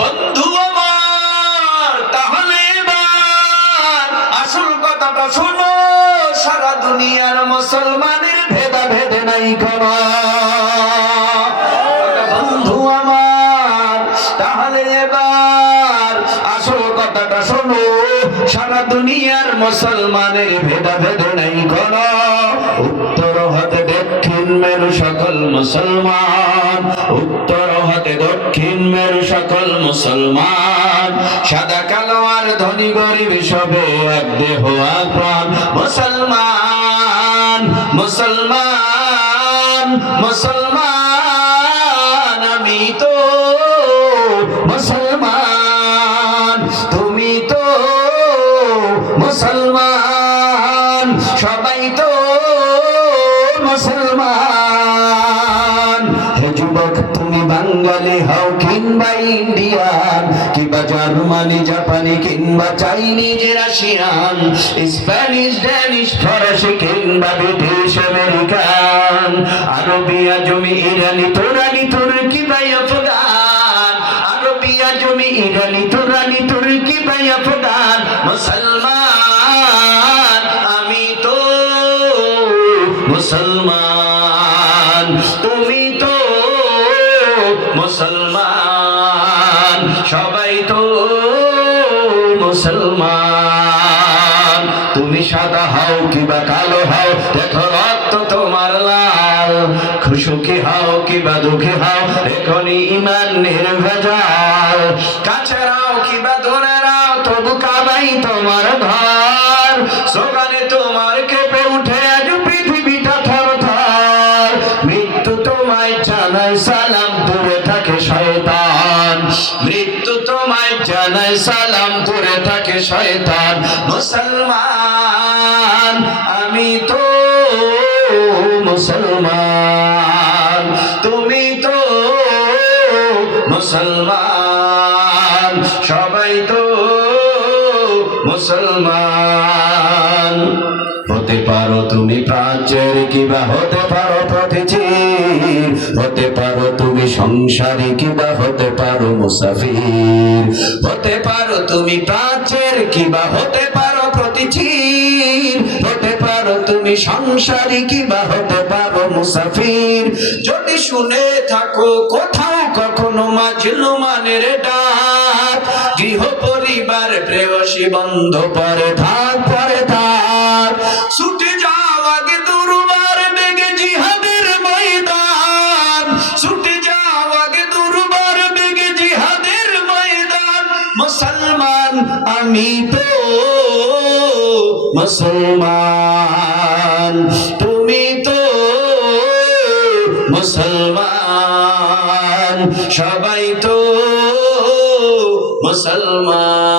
বন্ধু আমার, তাহলে এবার আসল কথাটা শোনো, সারা দুনিয়ার মুসলমানের ভেদাভেদ নাই কোনো। বন্ধু আমার, তাহলে এবার আসল কথাটা শোনো, সারা দুনিয়ার মুসলমানের ভেদাভেদ নাই কোনো। উত্তর হতে দক্ষিণ মেরু সকল মুসলমান, উত্তর হতে দক্ষিণ মেরু সকল মুসলমান, সাদা কালো আর ধনী গরিব সবে এক দেহ এক প্রাণ। মুসলমান মুসলমান মুসলমান, আমি তো মুসলমান, তুমি তো মুসলমান, সবাই তো মুসলমান। হে যুবক, তুমি বাঙালি হও কিংবা ইন্ডিয়ান, কিংবা জার্মানি জাপানি কিংবা চাইনিজ রাশিয়ান, স্প্যানিশ ড্যানিশ ফরাসি কিংবা ব্রিটিশ আমেরিকান, আরবিয়া জমি ইরানি তুরানি তুর্কি বা আফগান, আরবিয়া জমি ইরানি তুরানি তুর্কি বা আফগান। মুসলমান আমি তো মুসলমান, তুমি তো মুসলমান, সবাই তো মুসলমান। তুমি সাদা হও কিবা কালো হও, দেখো রক্ত তোমার লাল, সুখী হও কিবা দুঃখী হও, এখনই ইমান নির্ভেজাল। কাছেরাও কিবা দূরেরাও, তবু কাবাই তোমার ঘর, সোগানে তোমার কেঁপে উঠে আজ পৃথিবীটা থরথর। মৃত্যু তোমায় জানায় সালাম, দূরে থাকে শয়তান, মৃত্যু তোমায় জানায় সালাম, দূরে থাকে শয়তান। মুসলমান আমি তো মুসলমান, তুমি তো মুসলমান, সবাই তো মুসলমান। হতে পারো তুমি প্রাচ্যের কিবা হতে পারো প্রতিচির, হতে পারো তুমি সংসারী কিবা হতে পারো মুসাফির, হতে পারো তুমি প্রাচ্যের কিবা হতে পারো প্রতিচির, হতে পারো তুমি সংসারী কিবা হতে পারো মুসাফির। যদি শুনে থাকো কোথাও কখনো মাজলুমানের ডাক, গৃহ পরিবার প্রেয়সী বন্ধ পরে থাক পরে থাক, ছুটে যাও আগে দুর্বার বেগে জিহাদের ময়দান, ছুটে যাও আগে দুর্বার বেগে জিহাদের ময়দান। মুসলমান আমি তো মুসলমান, তুমি তো মুসলমান, সবাই তো মুসলমান।